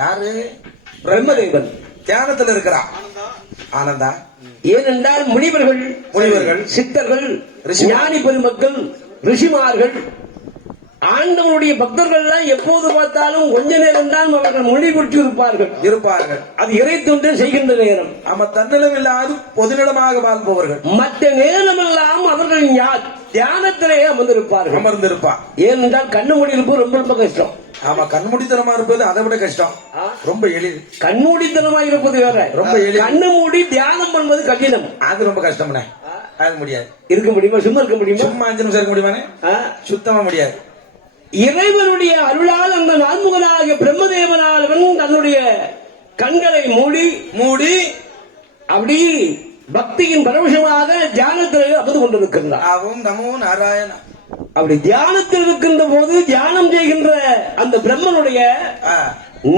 யாரு? பிரம்மதேவன் தியானத்தில் இருக்கிறார். ஆனந்தா. ஏனென்றால் முனிவர்கள் சித்தர்கள் ஞானி பெருமக்கள் ரிஷிமார்கள் ஆண்டவனுடைய பக்தர்கள் எல்லாம் எப்போது பார்த்தாலும் கொஞ்ச நேரம் தான் அவர்கள் மொழிபுற்றி இருப்பார்கள். அது இறை தொண்டு செய்கின்ற நேரம். ஆமா, தன்னிலம் இல்லாது பொதுநிலமாக வாழ்பவர்கள். மற்ற நேரமெல்லாம் அவர்கள் தியானத்திலே அமர்ந்திருப்பார். ஏனென்றால் கண்ணு மூடி இருப்பது ரொம்ப ரொம்ப கஷ்டம். ஆமா, கண்மூடித்தனமா இருப்பது அதை விட கஷ்டம். ரொம்ப எளிது. கண்மூடித்தனமா இருப்பது வேற, ரொம்ப எளிது. கண்ணு மூடி தியானம் பண்ணுவது கடினம். அது ரொம்ப கஷ்டம்னே. அது முடியாது. இருக்க முடியுமா? சும்மா இருக்க முடியுமா? சும்மா 5 நிமிஷம் இருக்க முடியுமானே? சுத்தமா முடியாது. இறைவனுடைய அருளால் அந்த நான்முகனாகிய பிரம்மதேவனால் தன்னுடைய கண்களை மூடி அப்படி பக்தியின் பரவசமாக தியானத்தில் அமர்ந்து கொண்டிருக்கின்றார். ஆவும் நமோ நாராயண. அப்படி தியானத்தில் இருக்கின்ற போது தியானம் செய்கின்ற அந்த பிரம்மனுடைய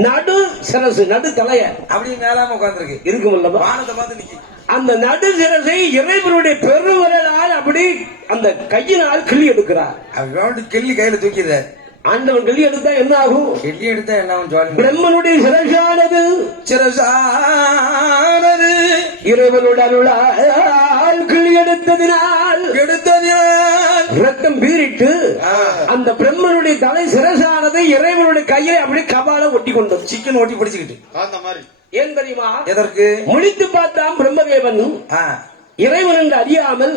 நடு சிரசு, நடு தலைய அப்படி மேலாம உட்கார்ந்து இருக்கும் அல்லவா? வானத்தை பார்த்து நிக்கி. அந்த நடு சிரசை இறைவனுடைய பெருவிரலால் அப்படி அந்த கையினால் கிள்ளி எடுக்கிறார். கிள்ளி கையில தூக்கிறார். ஆண்டவன் கிள்ளி எடுத்தா என்ன ஆகும்? கிள்ளி எடுத்தா என்ன ஆகும்? பிரம்மனுடைய சிரசானது இறைவனுடைய அருளால் கிள்ளி எடுத்ததினால் ரத்தம் பீரிட்டு அந்த பிரம்மனுடைய தலை சிரசானது இறைவனுடைய கையை அப்படி கபால ஒட்டி கொண்டது. சிக்கன் ஒட்டி பிடிச்சுக்கிட்டு அந்த மாதிரி. ஏன் தெரியுமா? எதற்கு? முழித்து பார்த்தான் பிரம்மதேவன். இறைவன் என்று அறியாமல்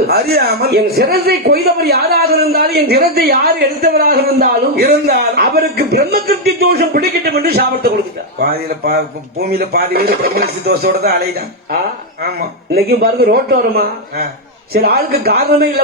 என் சிரசை கொய்தவர் யாராக இருந்தாலும், என் சிரசை யார் எடுத்தவராக இருந்தாலும் அவருக்கு பிரம்மகிருத்தி தோஷம் பிடிக்கட்டும் என்று சாபத்தை கொடுத்தார். பூமியில பாதி பேர் பிரம்மகிருத்தி தோஷத்தோட தான் அலைதான். ஆமா, இன்னைக்கு பாருங்க ரோட்டோரமா சில ஆளுக்கு காரணமே இல்ல.